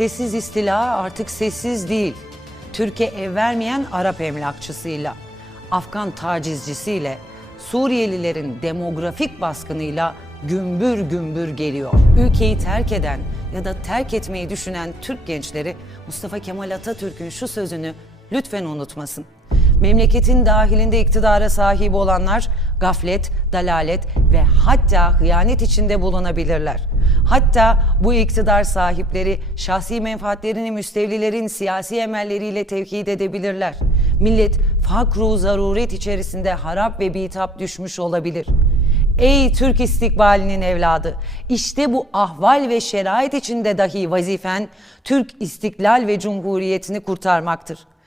Sessiz istila artık sessiz değil. Türkiye ev vermeyen Arap emlakçısıyla, Afgan tacizcisiyle, Suriyelilerin demografik baskınıyla gümbür gümbür geliyor. Ülkeyi terk eden ya da terk etmeyi düşünen Türk gençleri Mustafa Kemal Atatürk'ün şu sözünü lütfen unutmasın. Memleketin dahilinde iktidara sahip olanlar gaflet, dalalet ve hatta hıyanet içinde bulunabilirler. Hatta bu iktidar sahipleri şahsi menfaatlerini müstevlilerin siyasi emelleriyle tevhid edebilirler. Millet fakru zaruret içerisinde harap ve bitap düşmüş olabilir. Ey Türk istikbalinin evladı! İşte bu ahval ve şerait içinde dahi vazifen Türk istiklal ve cumhuriyetini kurtarmaktır.